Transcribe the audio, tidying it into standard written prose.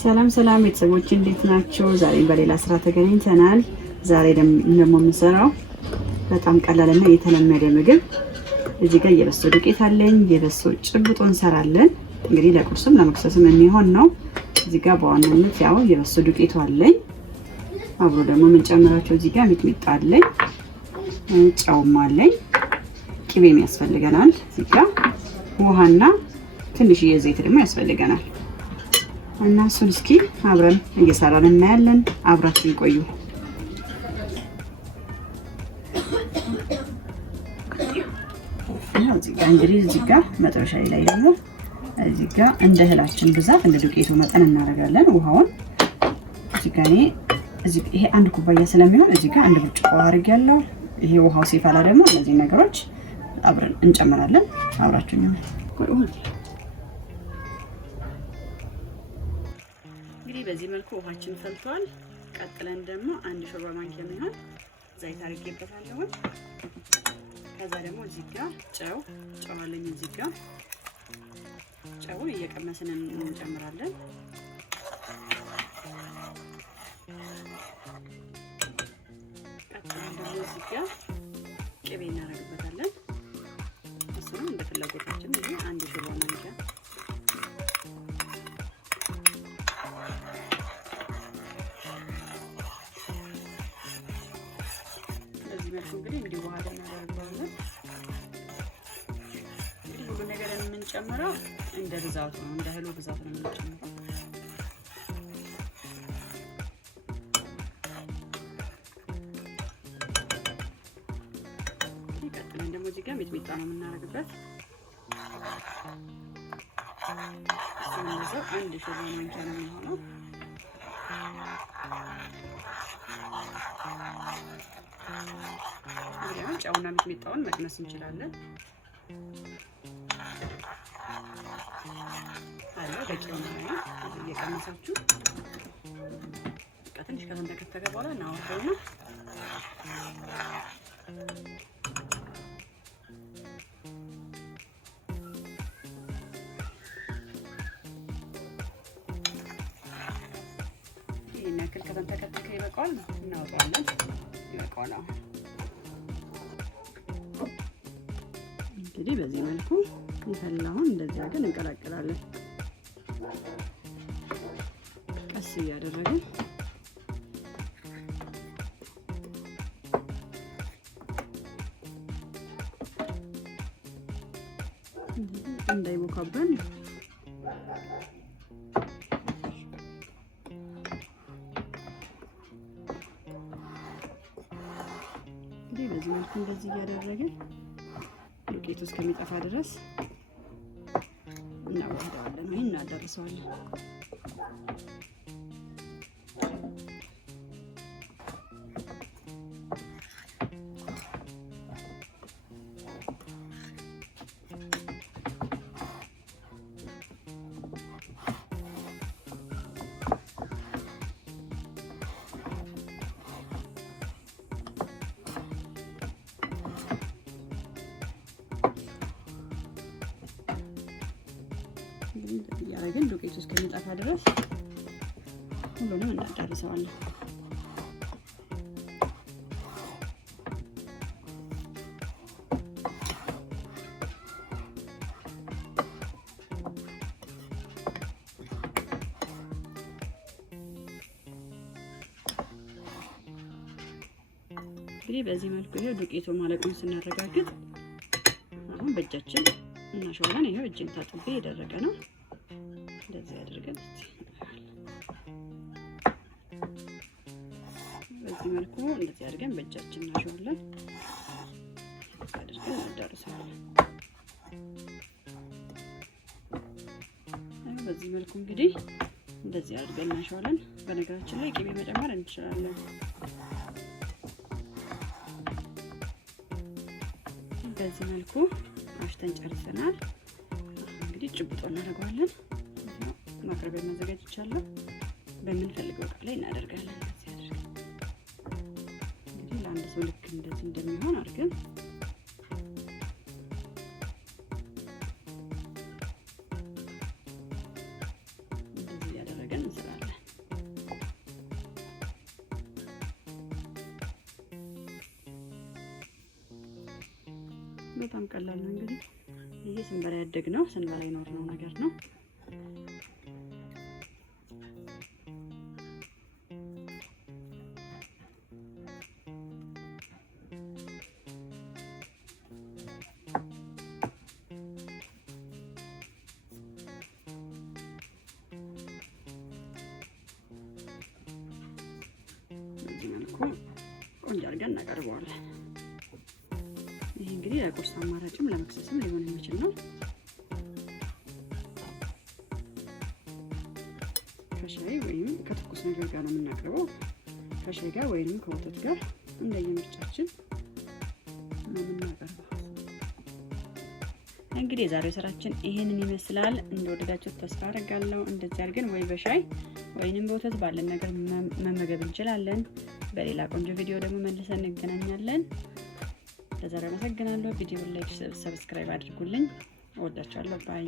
ሰላም ሰላም ቤተሰቦች እንዴት ናችሁ? ዛሬ በሌላ ስራ ተገናኝተናል። ዛሬ ደግሞ የምንሰራው በጣም ቀላልና የተለመደ ምግብ እዚህ ጋር የበሶ ዱቄት አለኝ። የበሶ ጭብጦ እንሰራለን። እንግዲህ ለቁርስም ለመክሰስም የሚሆን ነው። እዚህ ጋር በዋናነት ያው የበሶ ዱቄቱ አለኝ። አብሮ ደግሞ የምንጨምራቸው እዚህ ጋር ሚጥሚጣ አለኝ፣ ጨውም አለኝ፣ ቅቤም ያስፈልገናል። እዚህ ጋር ውሃና ትንሽዬ ዘይት ደግሞ ያስፈልገናል። እና እሱን እስኪ አብረን እየሰራን እናያለን። አብራችሁን ቆዩ። እዚህ ጋር እንግዲህ እዚህ ጋር መጥበሻ ላይ ደግሞ እዚህ ጋር እንደ እህላችን ብዛት እንደ ዱቄቱ መጠን እናደርጋለን። ውሃውን እዚህ ጋር ይሄ አንድ ኩባያ ስለሚሆን እዚህ ጋር አንድ ብርጭቆ አድርጌያለሁ። ይሄ ውሃው ሲፈላ ደግሞ እነዚህ ነገሮች አብረን እንጨምራለን። አብራችሁን ነው እንግዲህ በዚህ መልኩ ውሃችን ፈልቷል። ቀጥለን ደግሞ አንድ ሾርባ ማንኪያ የሚሆን ዘይት አድርጌበታለሁ። ከዛ ደግሞ እዚህ ጋር ጨው አለኝ። እዚህ ጋር ጨውን እየቀመስን እንጨምራለን። ቀጥለን ደግሞ እዚህ ጋር ቅቤ እናደርግበታለን። እሱንም እንደ ፍላጎታችን አንድ ሾርባ ማንኪያ እንግዲህ እንዲዋሃድ እናደርጋለን። እንግዲህ ሁሉ ነገር የምንጨምረው እንደ ብዛቱ ነው፣ እንደ እህሉ ብዛት ነው የምንጨምረው። ቀጥለን ደግሞ እዚህ ጋር ሚጥሚጣ ነው የምናደርግበት። እሱን አንድ ሾርባ ማንኪያ ነው የሚሆነው። እንግዲህ ጨውና ሚጥሚጣውን መቅመስ እንችላለን። አለ በቂው ነው። እየቀመሳችሁ ትንሽ ከተንተከተከ በኋላ እናወጣውና ይሄን ያክል ከተንተከተከ ይበቃዋል። እናወጣዋለን። ይበቃዋል። እንግዲህ በዚህ መልኩ ይፈላውን እንደዚህ አድርገን እንቀላቅላለን። ቀስ እያደረግን እንዳይቦካብን እንግዲህ በዚህ መልኩ እንደዚህ እያደረግን ዱቄቱ እስከሚጠፋ ድረስ እናዋህደዋለን ወይ እናዳርሰዋለን። እያደረግን ዱቄቱ እስከሚጠፋ ድረስ ሁሉንም እናዳርሰዋለን። እንግዲህ በዚህ መልኩ ይሄ ዱቄቱ ማለቁን ስናረጋግጥ አሁን በእጃችን እናሸዋለን። ይሄው እጄን ታጥቤ የደረቀ ነው። እንደዚህ አድርገን በዚህ መልኩ እንደዚህ አድርገን በእጃችን እናሸዋለን። አድርገን እናዳርሰዋለን። በዚህ መልኩ እንግዲህ እንደዚህ አድርገን እናሸዋለን። በነገራችን ላይ ቅቤ መጨመር እንችላለን። በዚህ መልኩ አሽተን ጨርሰናል። እንግዲህ ጭብጦ እናደርገዋለን። ማቅረቢያ ማዘጋጀት ይቻላል። በምንፈልገው እቃ ላይ እናደርጋለን። እንግዲህ ለአንድ ሰው ልክ እንደዚህ እንደሚሆን አድርገን እንደዚህ ያደረገን እንሰራለን። በጣም ቀላል ነው። እንግዲህ ይሄ ስንበላ ያደግነው ስንበላ የኖርነው ነገር ነው። ቆንጆ አድርገን እናቀርበዋለን። ይሄ እንግዲህ ለቁርስ አማራጭም ለመክሰስም ሊሆን የሚችል ነው። ከሻይ ወይም ከትኩስ ነገር ጋር ነው የምናቀርበው። ከሻይ ጋር ወይም ከወተት ጋር እንደየምርጫችን ነው የምናቀርበው። እንግዲህ የዛሬው ስራችን ይሄንን ይመስላል። እንደወደዳችሁት ተስፋ አደርጋለሁ። እንደዚህ አድርገን ወይ በሻይ ወይንም በወተት ባለን ነገር መመገብ እንችላለን። በሌላ ቆንጆ ቪዲዮ ደግሞ መልሰን እንገናኛለን። ለዛሬ አመሰግናለሁ። ቪዲዮውን ላይክ፣ ሰብስክራይብ አድርጉልኝ። እወዳችኋለሁ። ባይ